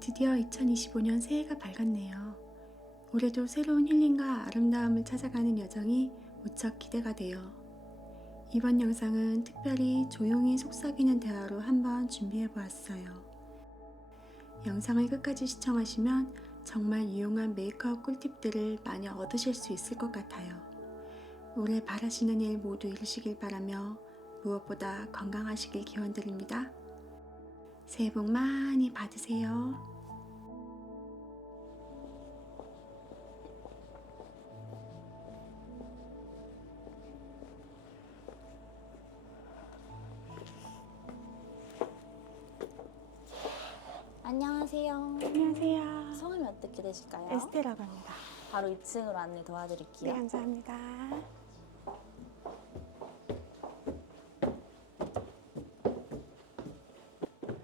드디어 2025년 새해가 밝았네요. 올해도 새로운 힐링과 아름다움을 찾아가는 여정이 무척 기대가 돼요. 이번 영상은 특별히 조용히 속삭이는 대화로 한번 준비해 보았어요. 영상을 끝까지 시청하시면 정말 유용한 메이크업 꿀팁들을 많이 얻으실 수 있을 것 같아요. 올해 바라시는 일 모두 이루시길 바라며 무엇보다 건강하시길 기원드립니다. 새해 복 많이 받으세요. 안녕하세요. 안녕하세요. 성함이 어떻게 되실까요? 에스테라고 합니다. 바로 2층으로 안내 도와드릴게요. 네, 감사합니다.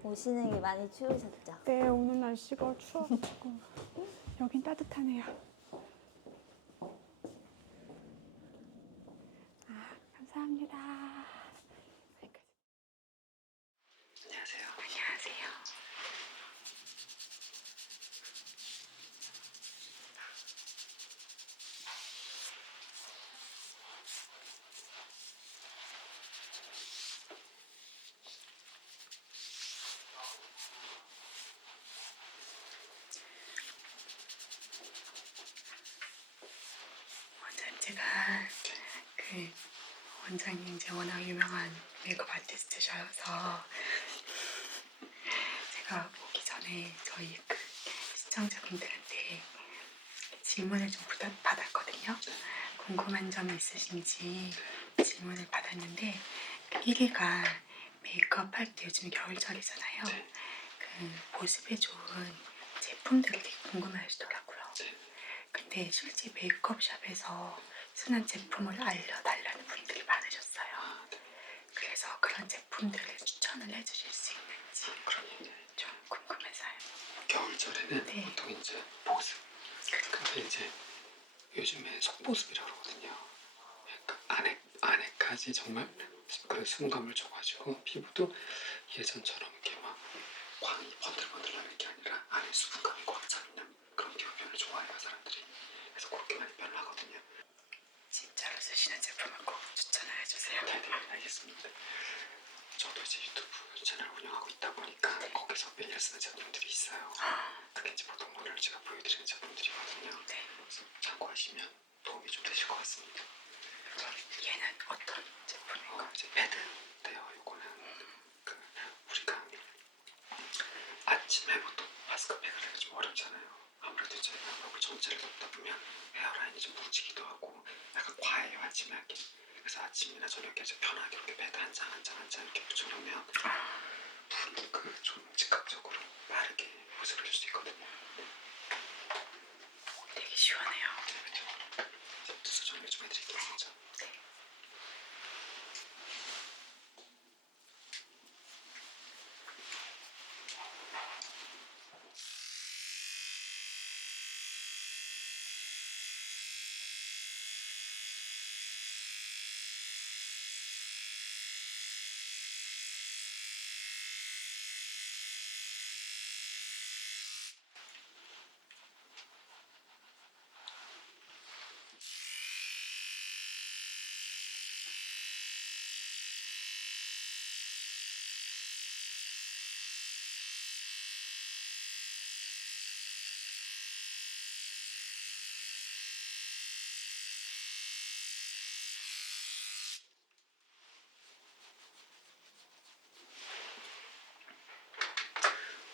오시는 게 많이 추우셨죠? 네, 오늘 날씨가 추워가지고 여긴 따뜻하네요. 감사합니다. 안녕하세요. 안녕하세요. 제가 그 원장님 이제 워낙 유명한 메이크업 아티스트셔서 제가 오기 전에 저희 그 시청자분들한테 질문을 좀 받았거든요. 궁금한 점이 있으신지 질문을 받았는데 그 1위가 메이크업 할 때 요즘 겨울철이잖아요. 그 보습에 좋은 제품들을 되게 궁금해하시더라고요. 근데 실제 메이크업샵에서 쓰는 제품을 알려달라는 분들이 많으셨어요. 그래서 그런 제품들을 추천을 해주실 수 있는지 좀 궁금해서요. 겨울철에는 네. 보통 이제 보습. 근데 이제 요즘에 속보습이라고 그러거든요. 그러니까 안에까지 정말 그 수분감을 줘가지고 피부도 예전처럼 이렇게 막 광이 번들번들하는 게 아니라 안에 수분감이 꽉 차있는 그런 피부 표현을 좋아해요, 사람들이. 그래서 그렇게 많이 변하거든요. 진짜로 쓰시는 제품을 꼭 추천을 해주세요. 네, 알겠습니다. 저도 이제 유튜브 채널 운영하고 있다 보니까 거기서 매일 쓰는 제품들이 있어요. 그게 이제 보통 오늘 제가 보여드리는 제품들이거든요. 그래서 참고하시면 도움이 좀 되실 것 같습니다. 얘는 어떤 제품인가요? 이제 패드인데요. 요거는 그 우리가 아침에 보통 마스크팩을 하기 좀 어렵잖아요. 아무래도 이제 얼굴 전체를 덮다 보면 헤어라인이 좀 뭉치기도 하고 약간 과해요, 아침에 하기. 그래서 아침이나 저녁에 이제 편하게 이렇게 패드 한 장 한 장 한 장 이렇게 붙여놓으면 좀 즉각적으로 빠르게 보습을 해줄 수 있거든요. 되게 시원해요. 네, 그렇죠. 두수 정리 좀 해드릴게요, 진짜.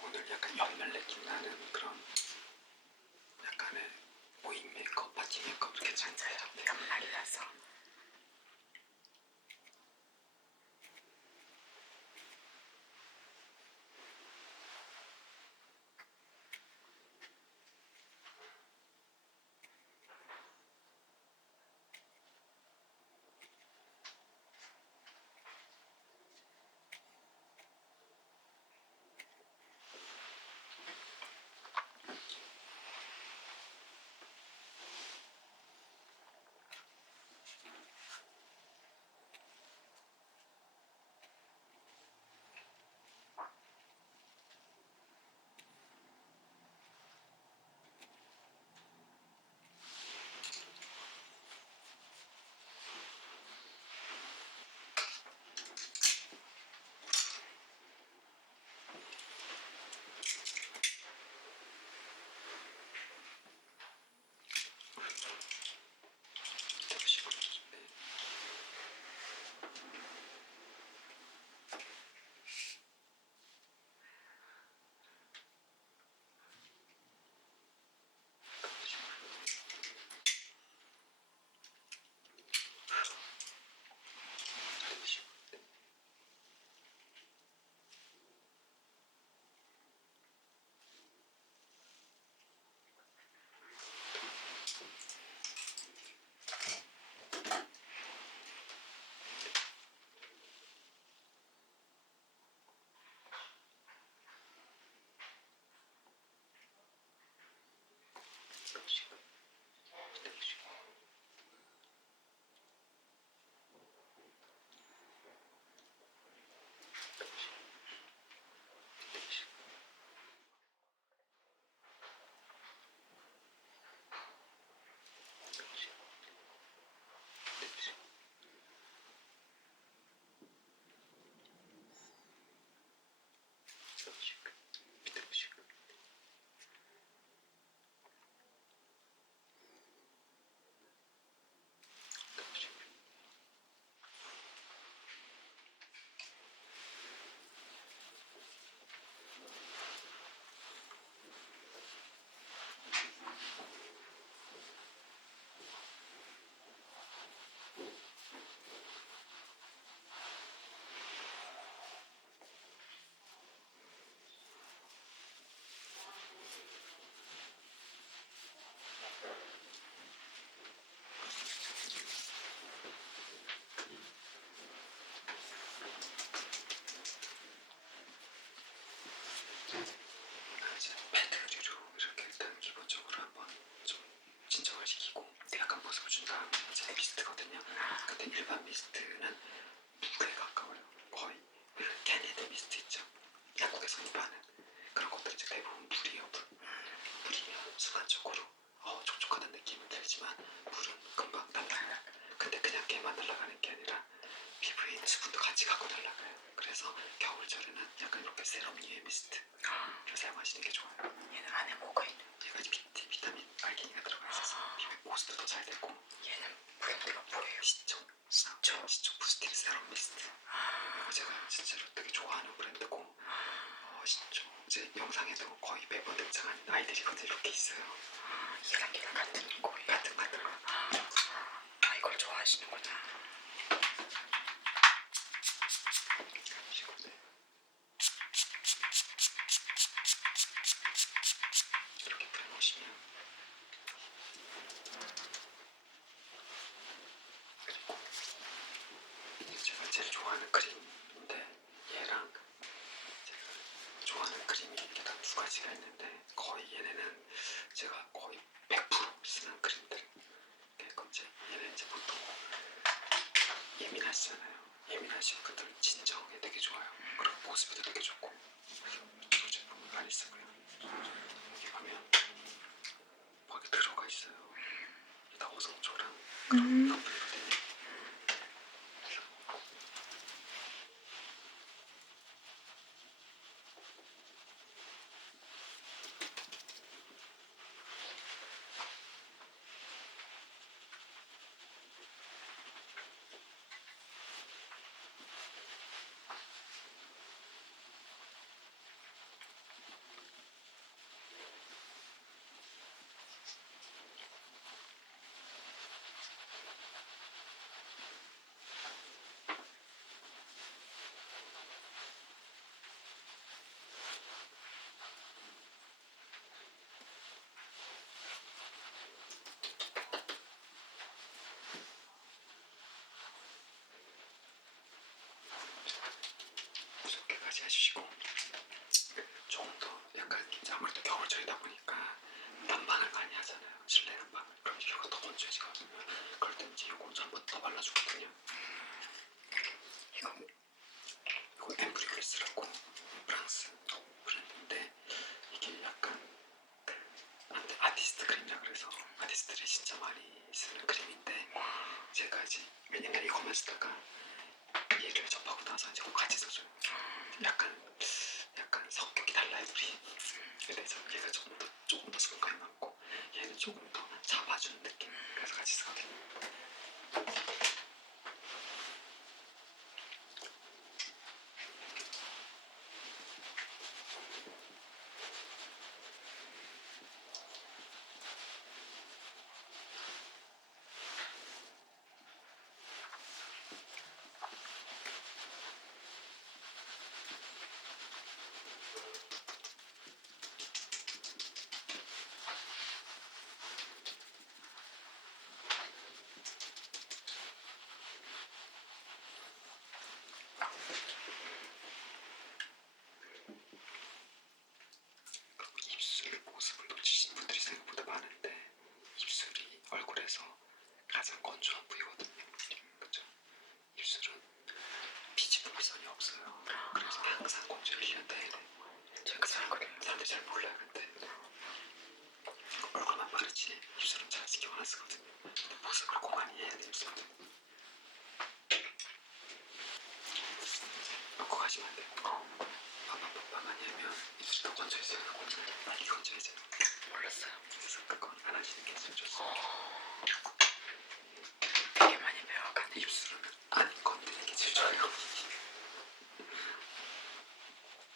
오늘 약간 연말 느낌 나는 그런 약간의 모임 메이크업, 파티 메이크업 이렇게 괜찮아요. 연말이라서. 미스트거든요. 근데 일반 미스트는 물에 가까워요. 거의 캐네드 미스트 있죠. 약국에서 파는 그런 것들 이제 대부분 물이에요. 물이면 순간적으로 촉촉하다는 느낌은 들지만 물은 금방 날아가요. 근데 그냥 걔만 날아가는 게 아니라 피부에 있는 수분도 같이 갖고 날아가요. 그래서 겨울철에는 약간 이렇게 세럼류의 미스트를 사용하시는 게 좋아요. 얘는 안에 뭐가 있는? 얘가 비타민 알기니가 들어가 있어서 피부에 보습도 더 잘 되고. 얘는 브랜드가 뭐예요? 시초 부스팅 세럼 미스트. 제가 진짜로 되게 좋아하는 브랜드고, 시초 제 영상에도 거의 매번 등장하는 아이들이거든요. 이렇게 있어요. 얘랑 같은 거예요? 같은 거. 이걸 좋아하시는구나. 이렇게 풀어놓으시면, 그리고 제가 제일 좋아하는 크림인데, 얘랑 제가 좋아하는 크림이 이렇게 딱 두 가지가 있는데, 거의 얘네는 제가 거의 100% 쓰는 크림들. 그리고 이제 얘는 이제 보통 예민하시잖아요. 예민하신 분들 진정에 되게 좋아요. 그리고 보습에도 되게 좋고. 그래서 이 제품을 많이 쓰고요. 여기 보면 거기 들어가 있어요. 다 어성초랑 그런 성분이거든요. 무섭게까지 해주시고, 조금 더 약간 이제 아무래도 겨울철이다 보니까 난방을 많이 하잖아요. 실내 난방을. 그럼 이거 더 건조해지거든요. 그럴 때 이제 이거 한번 더 발라주거든요. 이거 엠브리올리스라고 프랑스 브랜드인데, 이게 약간 아티스트 크림이라 그래서 아티스트들이 진짜 많이 쓰는 크림인데, 제가 이제 옛날에 이거만 쓰다가 얘를 접하고 나서 이제 그거 같이 써줘요. 약간 성격이 달라요, 둘이. 그래서 얘가 조금 더 수분감이 많고, 얘는 조금 더 잡아주는 느낌. 그래서 같이 쓰거든요. 입술 보습을 놓치시는 분들이 생각보다 많은데, 입술이 얼굴에서 가장 건조한 부위거든요. 그렇죠? 입술은 비지불성이 없어요. 그래서 항상 건조 1년 내내. 제가 잘 그래요. 사람들이 잘 몰라요. 근데 얼굴만 바르지 입술은 잘 신경 안 쓰거든요. 근데 보습을 꼭 많이 해야 돼요. 입술은. 놓고 가시면 안 돼요. 빠빠빠빠 많이 하면 입술이 더 건조해져요. 많이 건조해져요. 몰랐어요. 그래서 그건 안 하시는 게 제일 좋습니다. 되게 많이 배워가네. 입술은 안 건드리는 게 제일 좋아요.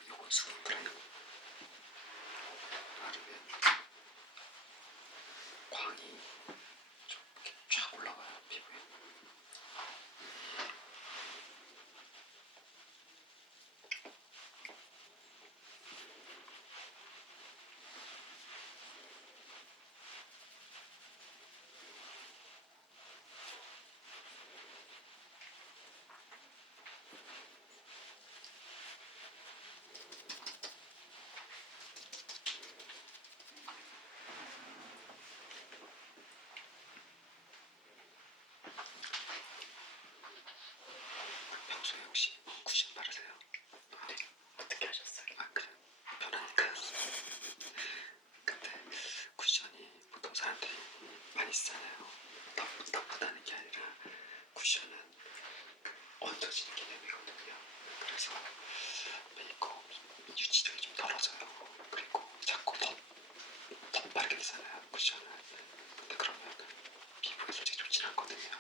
요건 수분 들어요. 바르면 광이 좀 이렇게 쫙 올라가요, 피부에. 그래서 메이크업 유지력이 좀 떨어져요. 그리고 자꾸 덧바르게 되잖아요, 쿠션을. 근데 그러면 피부에 솔직히 좋진 않거든요.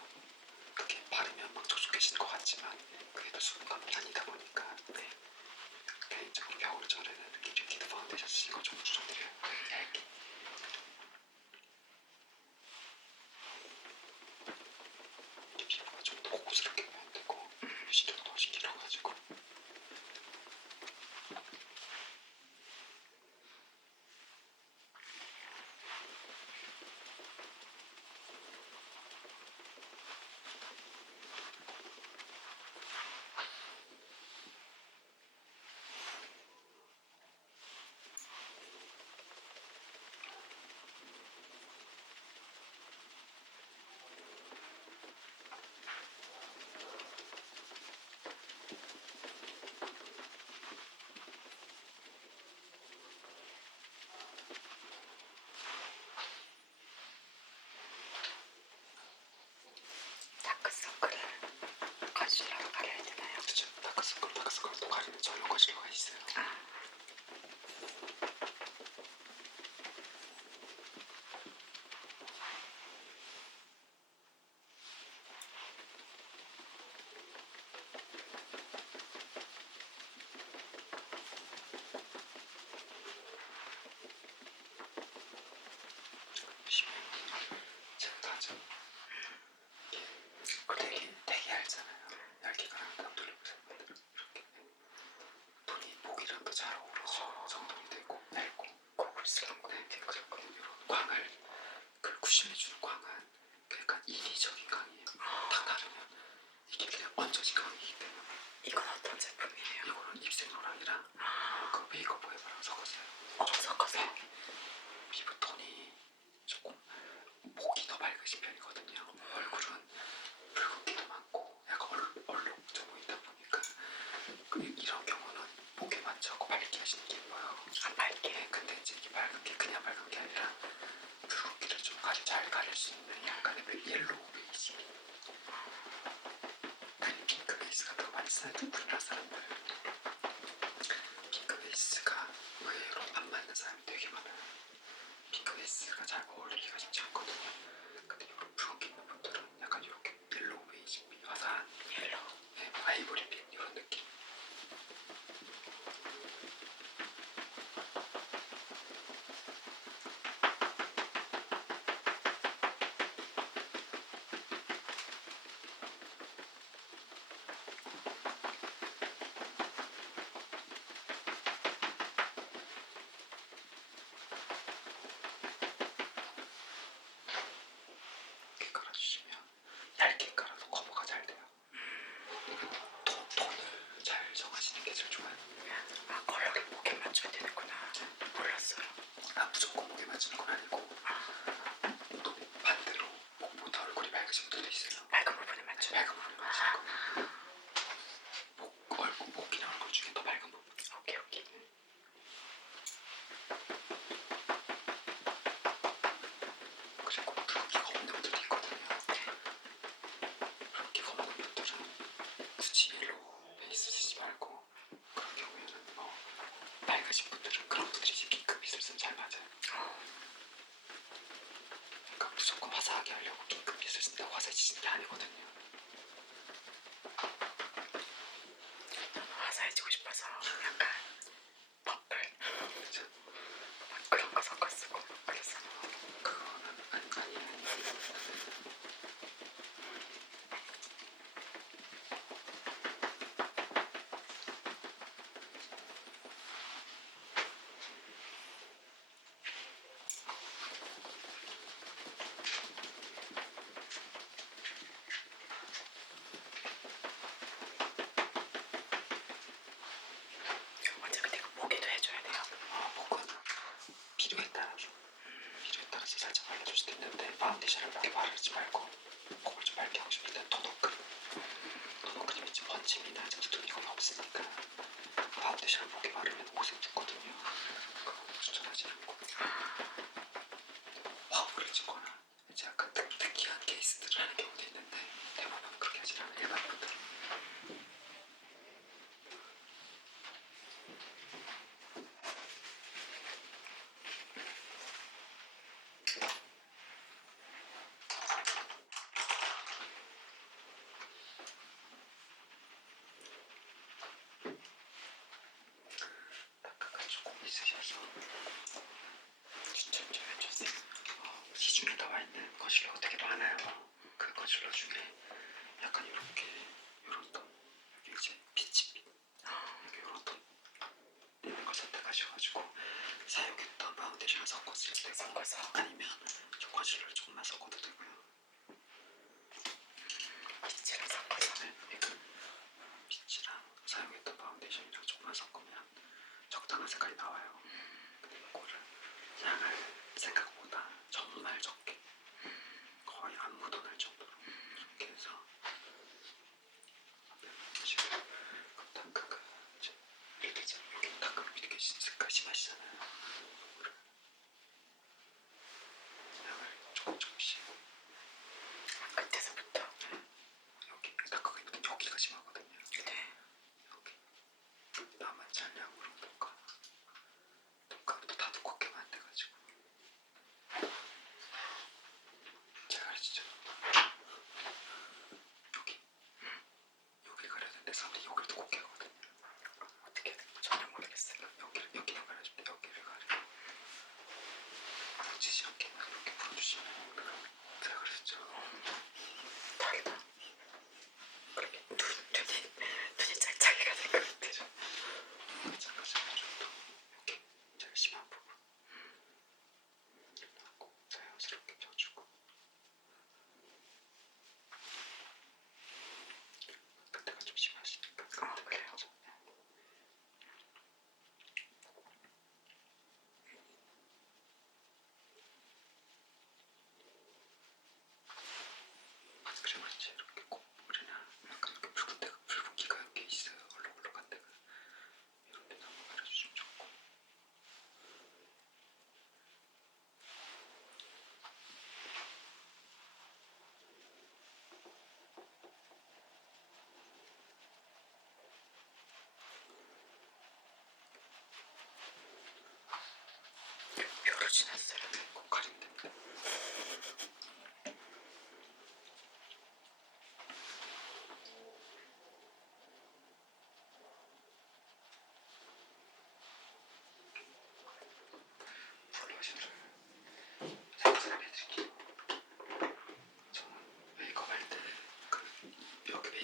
그게 바르면 막 촉촉해지는 것 같지만 그게 또 수분감이 아니다 보니까 개인적으로 겨울철에는 리퀴드 파운데이션 쓰는 거 좀 추천드려요. 얇게. 피부가 좀 더 고급스럽게 표현되고 유지력도 훨씬 길어가지고. 다크서클을 컨실러로 가려야 되나요? 그렇죠. 다크서클 또 가리는 전용 컨실러가 있어요. 제가 다 하죠. 되게 얇잖아요. 얇게 가는 다음 돌려보세요. 이렇게 톤이 목이랑도 잘 어우러지고 정돈이 되고 얇고 고급스러운 거. 네, 그리고 이런 광을 그 쿠션이 주는 광은 약간 인위적인 광이에요. 딱 나르면 이게 그냥 얹어진 광이기 때문에. 이건 어떤 제품이에요? 이거는 입생로랑이랑 그 메이크업 포에버랑 섞었어요. 섞어서? 네. 피부 톤이 조금 목이 더 밝으신 편이거든요. 얼굴은 붉은기도 많고 약간 얼룩져 보이다 보니까 이런 경우는 목에만 자꾸 밝게 하시는 게 예뻐요. 밝게? 네, 근데 이제 이게 밝은 게 그냥 밝은 게 아니라 붉은기를 좀 아주 잘 가릴 수 있는 약간의 옐로우 베이지, 그린 핑크 베이스 같은 거 많이 써요. 우리나라 사람들 핑크 베이스가 의외로 안 맞는 사람이 되게 많아요. 핑크 베이스가 잘 어울리기가 쉽지 않거든요. 근데 이런 붉은기 있는 분들은 약간 이렇게 옐로우 베이지, 화사한 옐로우? 네, 아이보리빛 이런 느낌. 이렇게 깔아주시면 얇게 깔아도 커버가 잘 돼요. 톤을 잘 정하시는 게 제일 좋아요. 컬러를 목에 맞춰야 되는구나. 몰랐어요. 무조건 목에 맞추는 건 아니고 또 반대로 목보다 얼굴이 밝으신 분들도 있어요. 밝은 부분에 맞춰. 밝은 부분에 맞추는 거. 목이나 얼굴 중에 더 밝은 부분. 오케이. 그리고 붉은기가 없는 분들도 있거든요. 붉은기가 없는 분들은 굳이 옐로우 베이스 쓰지 말고 그런 경우에는 밝으신 분들은 그런 분들이 이제 핑크빛을 쓰면 잘 맞아요. 그러니까 무조건 화사하게 하려고 핑크빛을 쓴다고 화사해지는 게 아니거든요. 화사해지고 싶어서 약간 퍼플 그렇죠? 그런 거 섞어 쓰고 그래서 그거는 아니에요. 먼저 근데 그 목에도 해줘야 돼요. 목은 필요에 따라서 살짝 발라줄 수도 있는데 파운데이션을 몇 개 바르지 말고 목을 좀 밝게 하고 싶을 때는 톤오크림 이제 번짐이나 짙은 이건 없으니까 파운데이션을 목에 바르면 옷에 붙거든요. 그거 추천하지 않고 화보를 찍거나 이제 약간 특이한 케이스들을 하는 경우도 있는데 대부분 그렇게 하지 않아요. 일반 분들은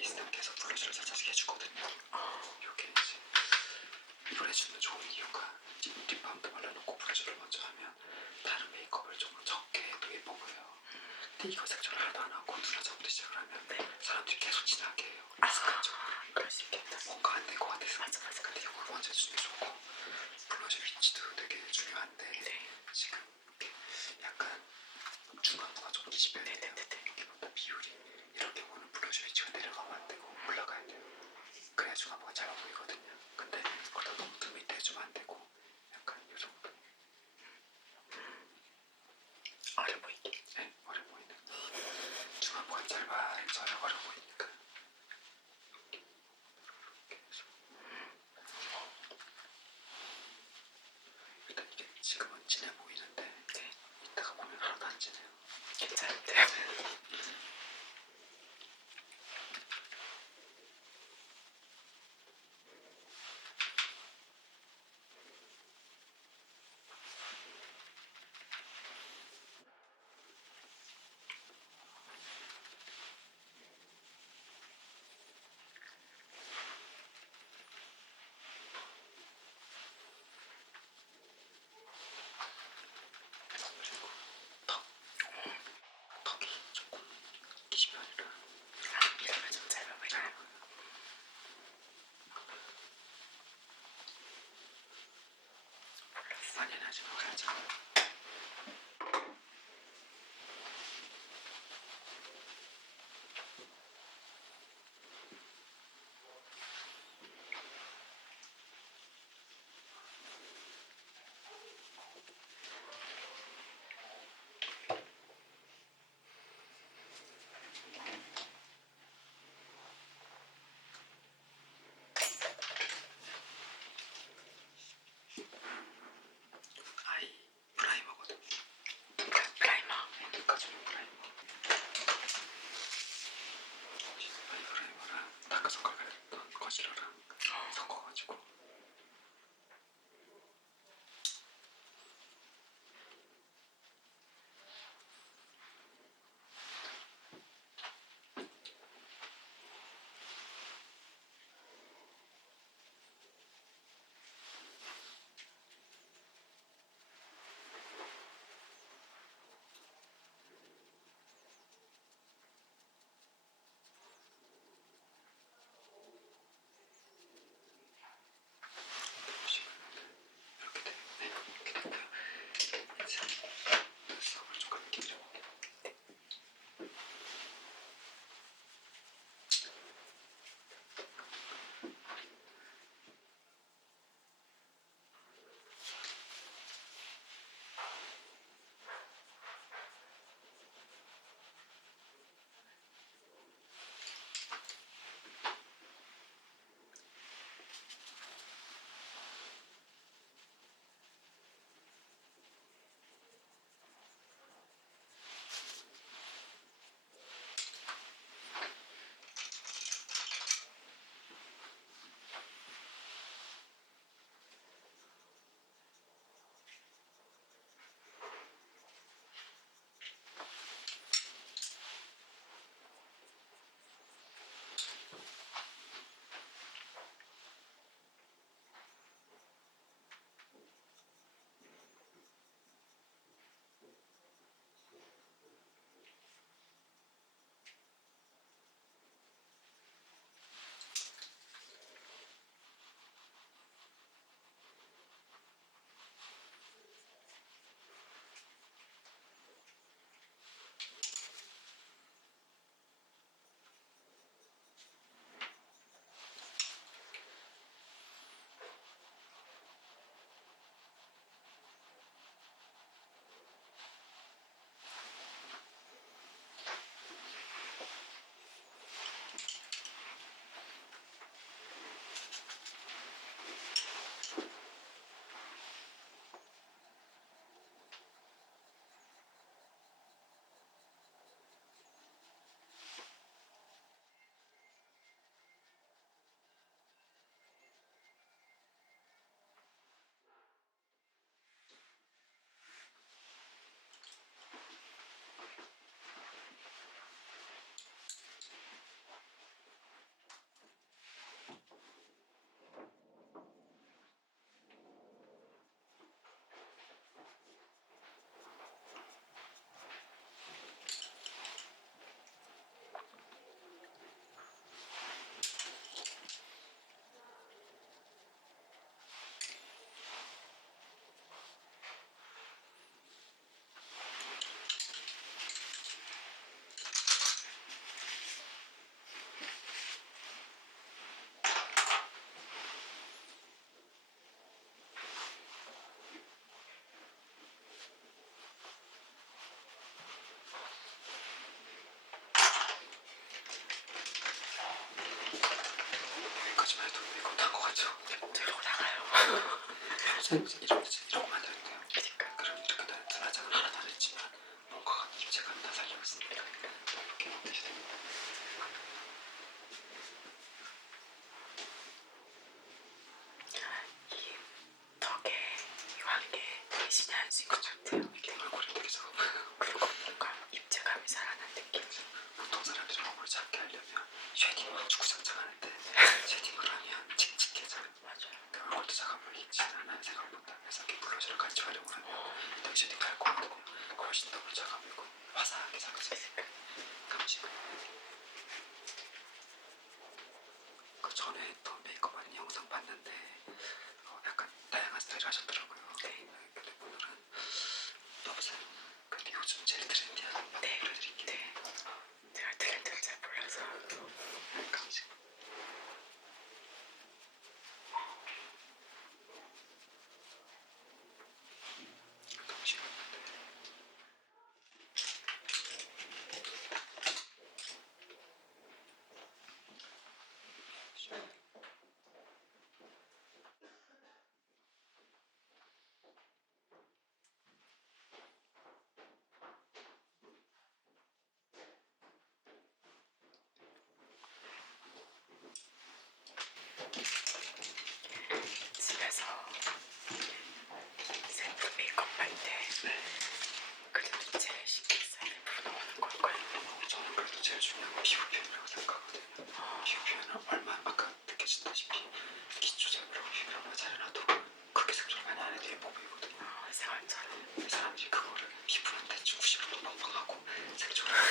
아티스트께서 블러셔를 살짝 해주거든요. 이게 이제 이걸 해주면 좋은 이유가 립밤도 발라놓고 블러셔를 먼저 하면 다른 메이크업을 조금 적게 해도 예뻐 보여요. 근데 이거 색조를 하나도 안 하고 눈화장부터 시작을 하면 사람들이 계속 지나게 해요. 그럴 수 있겠다. 뭔가 안 될 것 같아서. 맞아. 근데 이걸 먼저 해주는 게 좋고 블러셔 위치도 되게 중요한데 네. 지금 이렇게 약간 중간부가 좀 뒤집혀야 돼요. 여기보다 비율이 이런 경우는 블러셔 위치가 내려가면 안 되고 올라가야 돼요. 그래야 중간부가 짧아 보이거든요. 근데 그러다 너무 등 밑에 해주면 안 되고 약간 이 정도. 어려 보이게. 네, 어려 보이는. 중간부가 짧아져야 어려 보이니까. 이렇게 해서. 일단 이게 지금은 진해 보이는데 이따가 보면 하나도 안 진해요. 괜찮은데요? 그리고 턱이 조금 기시 편이라 이러면 좀 짧아 보이나요? 많이 나지 말아야지. 요즘에 또 메이크업 한거 같죠? 들고 나가요. 평소에 이러고 만드는데요. 그러니까 그럼 이렇게 다 눈화장을 하나도 안 했지만 뭔가가 입체감 다 살려봤으니까 이렇게 만드셔야 됩니다. 이 덕에 이 관계 대신에 할 수 있는 것 같아요. 이게 얼굴이 되게 작아 보여요. 그리고 뭔가 입체감이 살아난 느낌. 보통 사람들이 얼굴을 작게 하려면 쉐딩을 주구장창 하는데 쉐딩을 하면 칙칙해져요. 맞아요. 그 얼굴도 작아 보이진 않아요 생각보다. 그래서 이렇게 블러셔를 같이 활용하면 일단 쉐딩 달콤하거든요. 훨씬 더 작아 보이고 화사하게 작아져요. 감시고 그 전에 또 메이크업 하는 영상 봤는데 약간 다양한 스타일 하셨더라고요. 네. 근데 오늘은 여보세요. 근데 요즘 제일 트렌디한 방 네. 보여드릴게요. 네. 제가 트렌드를 잘 몰라서. 감시. 감시. 집에서 셀프 메이크업 할때 그래도 제일 신경 써야 될 부분 어느 걸까요? 저는 그래도 제일 중요한 건 피부 표현이라고 생각하거든요. 피부 표현을 얼마 아까 느껴진다시피 기초 제품으로 피부 표현을 잘해놔도 그렇게 색조를 많이 안 해도 예뻐 보이거든요. 생활처럼. 사람들이 그거를 피부는 대충 90도 멍멍하고 색조를 확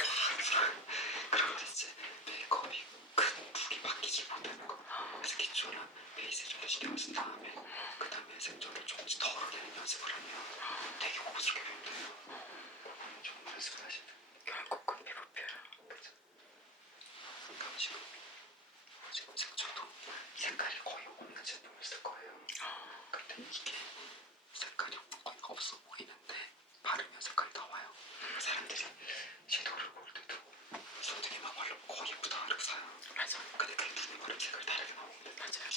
그러면 이제 메이크업이 큰 룩이 바뀌지 못하는 거. 그래서 기초나 베이스에 좀 더 신경을 쓴 다음에 그 다음에 색조를 조금씩 덜어내는 연습을 하면 되게 고급스럽게 보인대요. 조금 연습을 하시면 결국은 피부 표현. 감시고 지금 색조도 색깔이 거의 없는 제품을 쓸 거예요. 근데 이게 색깔이 거의 없어 보이는데 바르면 색깔이 나와요. 사람들이 섀도우를 고를 때도 손등에만 바르면 거의 예쁘다 이렇게 사요. 맞아. 근데 그게 눈에 바르면 색깔이 다르게 나오는데 맞아요.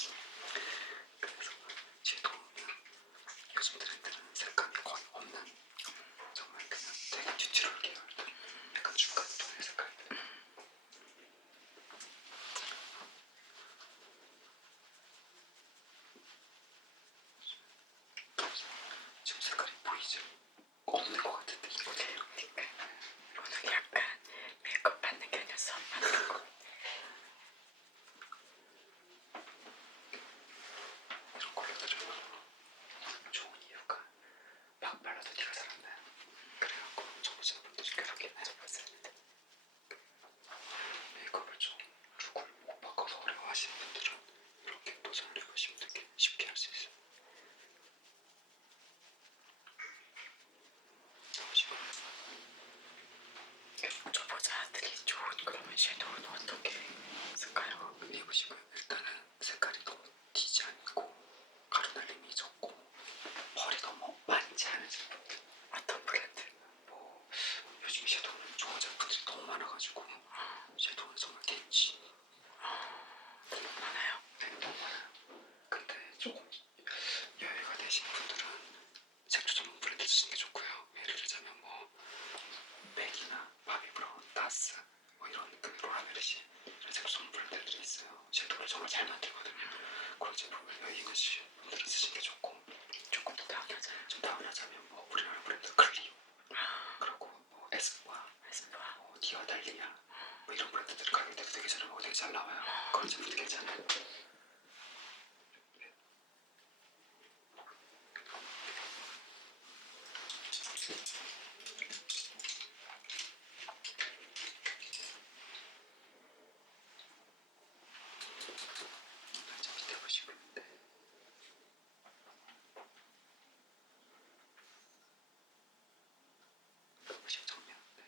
그래서 섀도우는 요즘 트렌드는 색감이 거의 없는 정말 그냥 되게 뉴트럴 계열들 약간 중간 톤의 색깔들. 지금 색깔이 보이죠? 없는 것 같은데 이거든요. 오늘 약간 메이크업 받는 게 아니라 수업 받는 거. 이런 컬러들은 좋은 이유가 막 발라도 티가 잘 안 나요. 그래갖고 전부자 분들이 그렇게 해봤었는데 메이크업을 좀 룩을 못 바꿔서 어려워하시는 분들은 이렇게 도전을 해보시면 되게 쉽게 할 수 있어요. 나오시고 초보자들이 좋은 그러면 섀도우는 어떻게 쓸까요? 해보시고요. 일단은 색깔이 너무 튀지 않고 가루날림이 적고 펄이 너무 많지 않은 제품들. 어떤 브랜드? 뭐 요즘 섀도우는 좋은 제품들이 너무 많아가지고 섀도우는 정말 겠지. 너무 많아요. 네, 너무 많아요. 근데 조금 여유가 되신 분들은 색조 전문 브랜드 쓰시는 게 좋고요. 예를 들자면 뭐 맥이나 바비브라운, 다스 뭐 이런 그 로라메르시 이런 색조 전문 브랜드들이 있어요. 섀도우를 정말 잘 만들거든요. 그런 제품을 여유 있는 분들은 쓰시는 게 좋고 조금 더 다운하잖아요. 좀 다운하자면 뭐 우리나라 브랜드 클리오 그리고 뭐 에스쁘아 뭐 디어 달리아 뭐 이런 브랜드들 가격대도 되게 저렴하고 되게 잘 나와요. 그런 제품도 괜찮아요. 자, 밑에 보시면 네. 보시면 정면 네.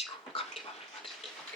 마시고 감기 마무리 봐드릴게요.